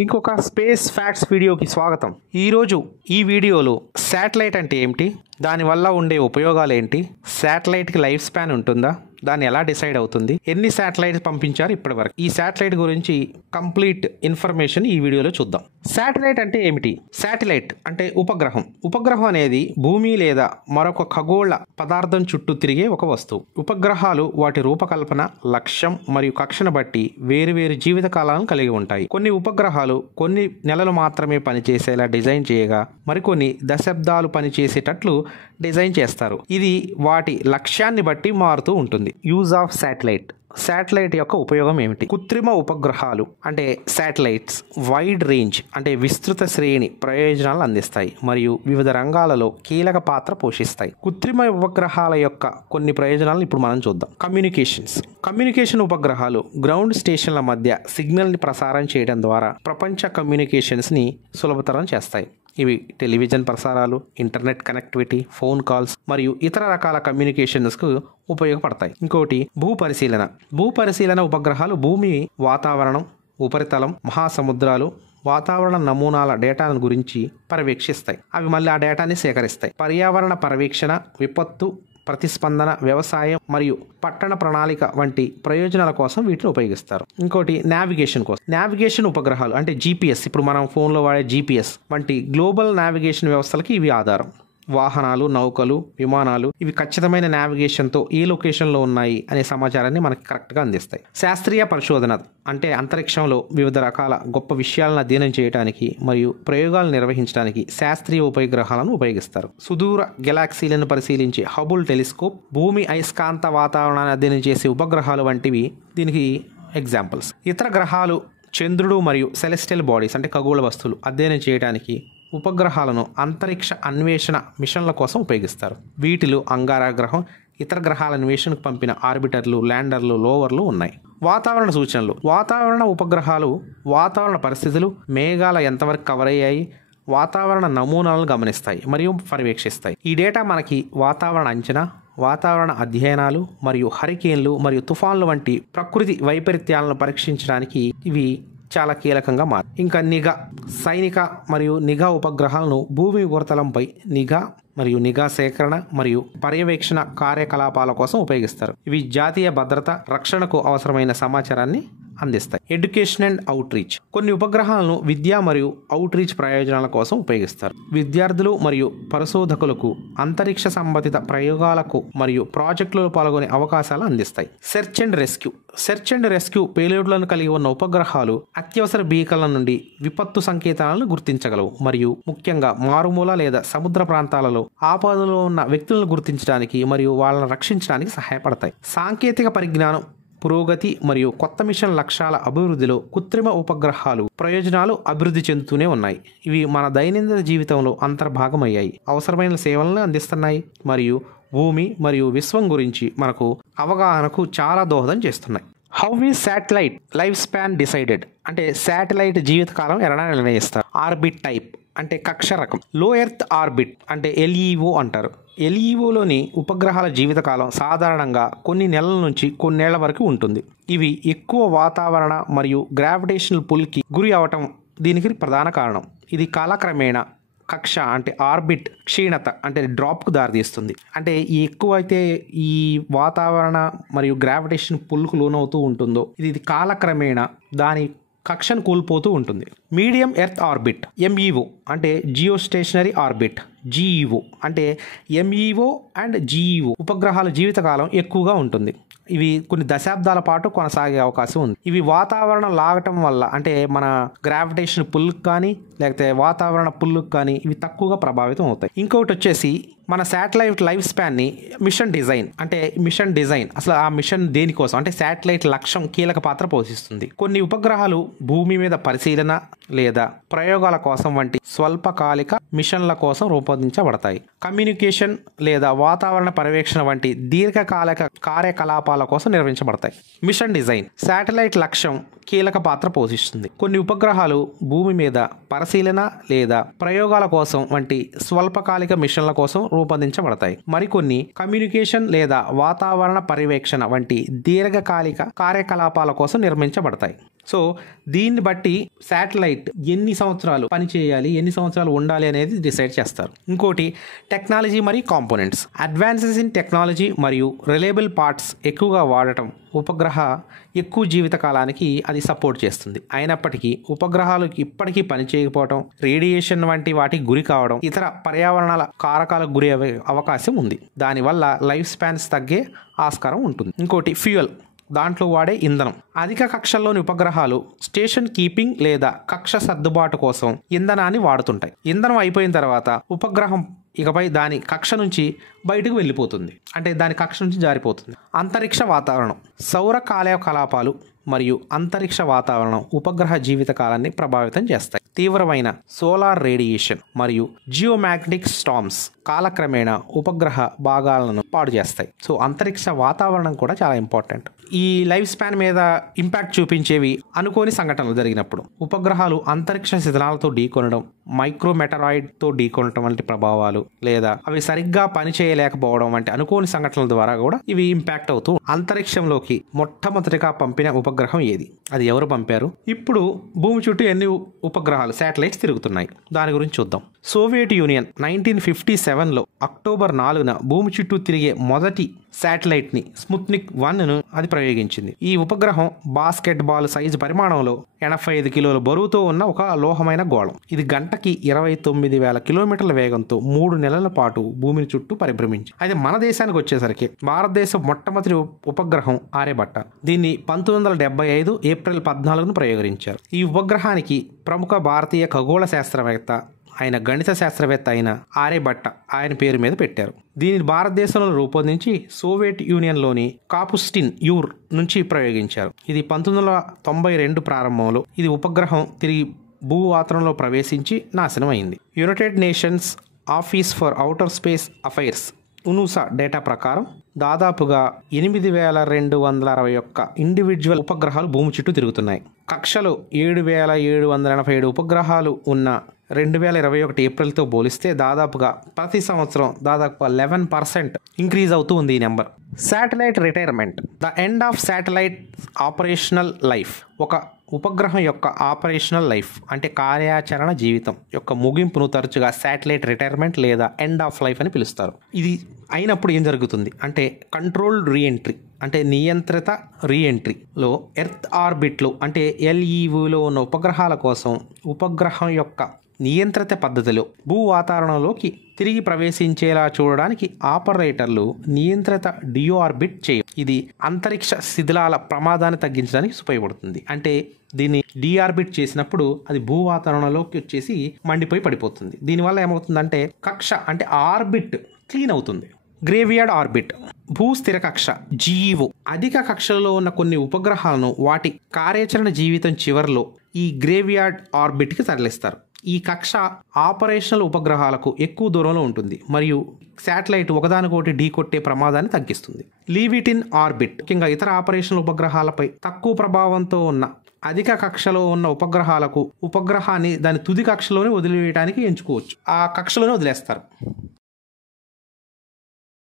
ఇంకొక space facts వీడియోకి స్వాగతం. ఈరోజు ఈ వీడియోలో శాటిలైట్ అంటే ఏమిటి, దానివల్ల ఉండే ఉపయోగాలు ఏంటి, శాటిలైట్కి లైఫ్ స్పాన్ ఉంటుందా, దాన్ని ఎలా డిసైడ్ అవుతుంది, ఎన్ని శాటిలైట్స్ పంపించారు ఇప్పటివరకు, ఈ శాటిలైట్ గురించి కంప్లీట్ ఇన్ఫర్మేషన్ ఈ వీడియోలో చూద్దాం. శాటిలైట్ అంటే ఏమిటి? శాటిలైట్ అంటే ఉపగ్రహం. ఉపగ్రహం అనేది భూమి లేదా మరొక ఖగోళ పదార్థం చుట్టూ తిరిగే ఒక వస్తువు. ఉపగ్రహాలు వాటి రూపకల్పన, లక్ష్యం మరియు కక్షను బట్టి వేరువేరు జీవిత కాలాలను కలిగి ఉంటాయి. కొన్ని ఉపగ్రహాలు కొన్ని నెలలు మాత్రమే పనిచేసేలా డిజైన్ చేయగా, మరికొన్ని దశాబ్దాలు పనిచేసేటట్లు డిజైన్ చేస్తారు. ఇది వాటి లక్ష్యాన్ని బట్టి మారుతూ ఉంటుంది. Use of satellite. శాటిలైట్ యొక్క ఉపయోగం ఏమిటి? కృత్రిమ ఉపగ్రహాలు అంటే శాటిలైట్స్ వైడ్ రేంజ్ అంటే విస్తృత శ్రేణి ప్రయోజనాలు అందిస్తాయి మరియు వివిధ రంగాలలో కీలక పాత్ర పోషిస్తాయి. కృత్రిమ ఉపగ్రహాల యొక్క కొన్ని ప్రయోజనాలను ఇప్పుడు మనం చూద్దాం. కమ్యూనికేషన్ ఉపగ్రహాలు గ్రౌండ్ స్టేషన్ల మధ్య సిగ్నల్ని ప్రసారం చేయడం ద్వారా ప్రపంచ కమ్యూనికేషన్స్ని సులభతరం చేస్తాయి. ఇవి టెలివిజన్ ప్రసారాలు, ఇంటర్నెట్ కనెక్టివిటీ, ఫోన్ కాల్స్ మరియు ఇతర రకాల కమ్యూనికేషన్స్కు ఉపయోగపడతాయి. ఇంకోటి భూపరిశీలన ఉపగ్రహాలు భూమి వాతావరణం, ఉపరితలం, మహాసముద్రాలు, వాతావరణ నమూనాల డేటాను గురించి పర్యవేక్షిస్తాయి. అవి మళ్ళీ ఆ డేటాని సేకరిస్తాయి. పర్యావరణ పర్యవేక్షణ, విపత్తు ప్రతిస్పందన, వ్యవసాయం మరియు పట్టణ ప్రణాళిక వంటి ప్రయోజనాల కోసం వీటిని ఉపయోగిస్తారు. ఇంకోటి నావిగేషన్ ఉపగ్రహాలు అంటే జీపీఎస్, ఇప్పుడు మనం ఫోన్లో వాడే జీపీఎస్ వంటి గ్లోబల్ నావిగేషన్ వ్యవస్థలకి ఇవి ఆధారం. వాహనాలు, నౌకలు, విమానాలు ఇవి ఖచ్చితమైన నావిగేషన్తో ఏ లొకేషన్లో ఉన్నాయి అనే సమాచారాన్ని మనకి కరెక్ట్గా అందిస్తాయి. శాస్త్రీయ పరిశోధన అంటే అంతరిక్షంలో వివిధ రకాల గొప్ప విషయాలను అధ్యయనం చేయడానికి మరియు ప్రయోగాలు నిర్వహించడానికి శాస్త్రీయ ఉపగ్రహాలను ఉపయోగిస్తారు. సుదూర గెలాక్సీలను పరిశీలించే హబుల్ టెలిస్కోప్, భూమి అయస్కాంత వాతావరణాన్ని అధ్యయనం చేసే ఉపగ్రహాలు వంటివి దీనికి ఎగ్జాంపుల్స్. ఇతర గ్రహాలు, చంద్రుడు మరియు సెలెస్టియల్ బాడీస్ అంటే ఖగోళ వస్తువులు అధ్యయనం చేయడానికి ఉపగ్రహాలను అంతరిక్ష అన్వేషణ మిషన్ల కోసం ఉపయోగిస్తారు. వీటిలో అంగారక గ్రహం, ఇతర గ్రహాల అన్వేషణకు పంపిన ఆర్బిటర్లు, ల్యాండర్లు, లోవర్లు ఉన్నాయి. వాతావరణ సూచనలు. వాతావరణ ఉపగ్రహాలు వాతావరణ పరిస్థితులు, మేఘాలు ఎంతవరకు కవర్ అయ్యాయి, వాతావరణ నమూనాలను గమనిస్తాయి మరియు పర్యవేక్షిస్తాయి. ఈ డేటా మనకి వాతావరణ అంచనా, వాతావరణ అధ్యయనాలు మరియు హరికేన్లు మరియు తుఫాన్లు వంటి ప్రకృతి వైపరీత్యాలను పరీక్షించడానికి ఇవి చాలా కీలకంగా మారు. ఇంకా సైనిక మరియు నిఘా ఉపగ్రహాలను భూమి ఉపరితలంపై నిఘా సేకరణ మరియు పర్యవేక్షణ కార్యకలాపాల కోసం ఉపయోగిస్తారు. ఇవి జాతీయ భద్రత, రక్షణకు అవసరమైన సమాచారాన్ని అందిస్తాయి. Education and out reach. కొన్ని ఉపగ్రహాలను విద్య మరియు అవుట్ రీచ్ ప్రయోజనాల కోసం ఉపయోగిస్తారు. విద్యార్థులు మరియు పరిశోధకులకు అంతరిక్ష సంబంధిత ప్రయోగాలకు మరియు ప్రాజెక్టులలో పాల్గొనే అవకాశాలు అందిస్తాయి. సెర్చ్ అండ్ రెస్క్యూ పేలోడ్లను కలిగి ఉన్న ఉపగ్రహాలు అత్యవసర బీకల నుండి విపత్తు సంకేతాలను గుర్తించగలవు మరియు ముఖ్యంగా మారుమూల లేదా సముద్ర ప్రాంతాలలో ఆపదలో ఉన్న వ్యక్తులను గుర్తించడానికి మరియు వాళ్ళని రక్షించడానికి సహాయపడతాయి. సాంకేతిక పరిజ్ఞానం, పురోగతి మరియు కొత్త మిషన్ లక్ష్యాల అభివృద్ధిలో కృత్రిమ ఉపగ్రహాలు ప్రయోజనాలు అభివృద్ధి చెందుతూనే ఉన్నాయి. ఇవి మన దైనందిన జీవితంలో అంతర్భాగమయ్యాయి, అవసరమైన సేవలను అందిస్తున్నాయి మరియు భూమి మరియు విశ్వం గురించి మనకు అవగాహనకు చాలా దోహదం చేస్తున్నాయి. How is satellite life span decided అంటే శాటిలైట్ జీవితకాలం ఎలా నిర్ణయిస్తారు? ఆర్బిట్ టైప్ అంటే కక్ష రకం. లో ఎర్త్ ఆర్బిట్ అంటే ఎల్ఈఓ అంటారు. ఎల్ఈఓలోని ఉపగ్రహాల జీవితకాలం సాధారణంగా కొన్ని నెలల నుంచి కొన్నేళ్ల వరకు ఉంటుంది. ఇవి ఎక్కువ వాతావరణ మరియు గ్రావిటేషనల్ పుల్కి గురి అవటం దీనికి ప్రధాన కారణం. ఇది కాలక్రమేణా కక్ష అంటే ఆర్బిట్ క్షీణత అంటే డ్రాప్కు దారితీస్తుంది. అంటే ఎక్కువైతే ఈ వాతావరణ మరియు గ్రావిటేషన్ పుల్కు లోనవుతూ ఉంటుందో ఇది కాలక్రమేణా దాని కక్షను కోల్పోతూ ఉంటుంది. మీడియం ఎర్త్ ఆర్బిట్ ఎంఈఓ అంటే జియో స్టేషనరీ ఆర్బిట్, జీఈఓ అంటే ఎంఈఓ అండ్ జీఈఓ ఉపగ్రహాల జీవితకాలం ఎక్కువగా ఉంటుంది. ఇవి కొన్ని దశాబ్దాల పాటు కొనసాగే అవకాశం ఉంది. ఇవి వాతావరణం లాగటం వల్ల అంటే మన గ్రావిటేషన్ పుల్కి కానీ లేకపోతే వాతావరణ పుల్లుకి కానీ ఇవి తక్కువగా ప్రభావితం అవుతాయి. ఇంకొకటి వచ్చేసి మన శాటిలైట్ లైఫ్ స్పాన్ని మిషన్ డిజైన్ అసలు ఆ మిషన్ దేనికోసం అంటే శాటిలైట్ లక్ష్యం కీలక పాత్ర పోషిస్తుంది. కొన్ని ఉపగ్రహాలు భూమి మీద పరిశీలన లేదా ప్రయోగాల కోసం వంటి స్వల్పకాలిక మిషన్ల కోసం రూపొందించబడతాయి. కమ్యూనికేషన్ లేదా వాతావరణ పర్యవేక్షణ వంటి దీర్ఘకాలిక కార్యకలాపాల కోసం నిర్వహించబడతాయి. మిషన్ డిజైన్ శాటిలైట్ లక్ష్యం కీలక పాత్ర పోషిస్తుంది. కొన్ని ఉపగ్రహాలు భూమి మీద పరిశీలన లేదా ప్రయోగాల కోసం వంటి స్వల్పకాలిక మిషన్ల కోసం రూపొందించబడతాయి. మరికొన్ని కమ్యూనికేషన్ లేదా వాతావరణ పర్యవేక్షణ వంటి దీర్ఘకాలిక కార్యకలాపాల కోసం నిర్మించబడతాయి. సో దీన్ని బట్టి శాటిలైట్ ఎన్ని సంవత్సరాలు పనిచేయాలి, ఎన్ని సంవత్సరాలు ఉండాలి అనేది డిసైడ్ చేస్తారు. ఇంకోటి టెక్నాలజీ మరియు కాంపోనెంట్స్. అడ్వాన్సెస్ ఇన్ టెక్నాలజీ మరియు రిలయబుల్ పార్ట్స్ ఎక్కువగా వాడటం ఉపగ్రహ ఎక్కువ జీవిత కాలానికి అది సపోర్ట్ చేస్తుంది. అయినప్పటికీ ఉపగ్రహాలు ఇప్పటికీ పనిచేయకపోవడం, రేడియేషన్ వంటి వాటికి గురి కావడం, ఇతర పర్యావరణాల కారకాలకు గురి అయ్యే అవకాశం ఉంది. దానివల్ల లైఫ్ స్పాన్స్ తగ్గే ఆస్కారం ఉంటుంది. ఇంకోటి ఫ్యూయల్, దాంట్లో వాడే ఇంధనం. అధిక కక్షల్లోని ఉపగ్రహాలు స్టేషన్ కీపింగ్ లేదా కక్ష సర్దుబాటు కోసం ఇంధనాన్ని వాడుతుంటాయి. ఇంధనం అయిపోయిన తర్వాత ఉపగ్రహం ఇకపై దాని కక్ష నుంచి బయటకు వెళ్ళిపోతుంది, అంటే దాని కక్ష నుంచి జారిపోతుంది. అంతరిక్ష వాతావరణం. సౌర కార్యకలాపాలు మరియు అంతరిక్ష వాతావరణం ఉపగ్రహ జీవిత కాలాన్ని ప్రభావితం చేస్తాయి. తీవ్రమైన సోలార్ రేడియేషన్ మరియు జియోమాగ్నెటిక్ స్టార్మ్స్ కాలక్రమేణా ఉపగ్రహ భాగాలను పాడు చేస్తాయి. సో అంతరిక్ష వాతావరణం కూడా చాలా ఇంపార్టెంట్. ఈ లైఫ్ స్పాన్ మీద ఇంపాక్ట్ చూపించేవి అనుకోని సంఘటనలు జరిగినప్పుడు ఉపగ్రహాలు అంతరిక్ష శిథిలాలతో ఢీకొనడం, మైక్రోమెటరాయిడ్తో ఢీకొనడం వంటి ప్రభావాలు, లేదా అవి సరిగ్గా పనిచేయలేకపోవడం వంటి అనుకోని సంఘటనల ద్వారా కూడా ఇవి ఇంపాక్ట్ అవుతూ. అంతరిక్షంలోకి మొట్టమొదటిగా పంపిన ఉపగ్రహం ఏది, అది ఎవరు పంపారు? ఇప్పుడు భూమి చుట్టూ ఎన్ని ఉపగ్రహాలు శాటిలైట్స్ తిరుగుతున్నాయి దాని గురించి చూద్దాం. సోవియట్ యూనియన్ 1957లో అక్టోబర్ 4న భూమి చుట్టూ తిరిగే మొదటి శాటిలైట్ ని స్పుత్నిక్ 1ను అది ప్రయోగించింది. ఈ ఉపగ్రహం బాస్కెట్ బాల్ సైజు పరిమాణంలో 85 కిలోల బరువుతో ఉన్న ఒక లోహమైన గోళం. ఇది గంటకి 29,000 కిలోమీటర్ల వేగంతో 3 నెలల పాటు భూమిని చుట్టూ పరిభ్రమించింది. అయితే మన దేశానికి వచ్చేసరికి భారతదేశం మొట్టమొదటి ఉపగ్రహం ఆర్యభట్ట. దీన్ని 1975 ఏప్రిల్ 14ను ప్రయోగించారు. ఈ ఉపగ్రహానికి ప్రముఖ భారతీయ ఖగోళ శాస్త్రవేత్త ఆయన గణిత శాస్త్రవేత్త అయిన ఆర్యభట్ట ఆయన పేరు మీద పెట్టారు. దీనిని భారతదేశంలో రూపొందించి సోవియట్ యూనియన్లోని కాపుస్టిన్ యూర్ నుంచి ప్రయోగించారు. ఇది 1992 ప్రారంభంలో ఇది ఉపగ్రహం తిరిగి భూవాతరంలో ప్రవేశించి నాశనం అయింది. United nations office for outer space affairs UNOSA data ప్రకారం దాదాపుగా 8,261 ఇండివిజువల్ ఉపగ్రహాలు భూమి చుట్టూ తిరుగుతున్నాయి. కక్షలో 7,787 ఉపగ్రహాలు ఉన్న 2021 ఏప్రిల్తో పోలిస్తే దాదాపుగా ప్రతి సంవత్సరం దాదాపు 11% ఇంక్రీజ్ అవుతూ ఉంది ఈ number. Satellite retirement. The end of satellite operational life. ఒక ఉపగ్రహం యొక్క ఆపరేషనల్ లైఫ్ అంటే కార్యాచరణ జీవితం యొక్క ముగింపును తరచుగా శాటిలైట్ రిటైర్మెంట్ లేదా ఎండ్ ఆఫ్ లైఫ్ అని పిలుస్తారు. ఇది అయినప్పుడు ఏం జరుగుతుంది అంటే కంట్రోల్డ్ రీఎంట్రీ అంటే నియంత్రిత రీఎంట్రీలో ఎర్త్ ఆర్బిట్లో అంటే LEOలో ఉన్న ఉపగ్రహాల కోసం ఉపగ్రహం యొక్క నియంత్రిత పద్ధతిలో భూ వాతావరణంలోకి తిరిగి ప్రవేశించేలా చూడడానికి ఆపరేటర్లు నియంత్రిత డిఆర్బిట్ చేయ. ఇది అంతరిక్ష శిథిలాల ప్రమాదాన్ని తగ్గించడానికి ఉపయోగపడుతుంది. అంటే దీన్ని డిఆర్బిట్ చేసినప్పుడు అది భూ వాతావరణంలోకి వచ్చేసి మండిపోయి పడిపోతుంది. దీనివల్ల ఏమవుతుందంటే కక్ష అంటే ఆర్బిట్ క్లీన్ అవుతుంది. Graveyard orbit. భూ స్థిర కక్ష GEO. అధిక కక్షలో ఉన్న కొన్ని ఉపగ్రహాలను వాటి కార్యాచరణ జీవితం చివరిలో ఈ గ్రేవియార్డ్ ఆర్బిట్కి తరలిస్తారు. ఈ కక్ష ఆపరేషనల్ ఉపగ్రహాలకు ఎక్కువ దూరంలో ఉంటుంది మరియు శాటిలైట్ ఒకదానికొకటి ఢీకొట్టే ప్రమాదాన్ని తగ్గిస్తుంది. Leave it in orbit. ముఖ్యంగా ఇతర ఆపరేషనల్ ఉపగ్రహాలపై తక్కువ ప్రభావంతో ఉన్న అధిక కక్షలో ఉన్న ఉపగ్రహాలకు ఉపగ్రహాన్ని దాని తుది కక్షలోనే వదిలివేయడానికి ఎంచుకోవచ్చు. ఆ కక్షలోనే వదిలేస్తారు.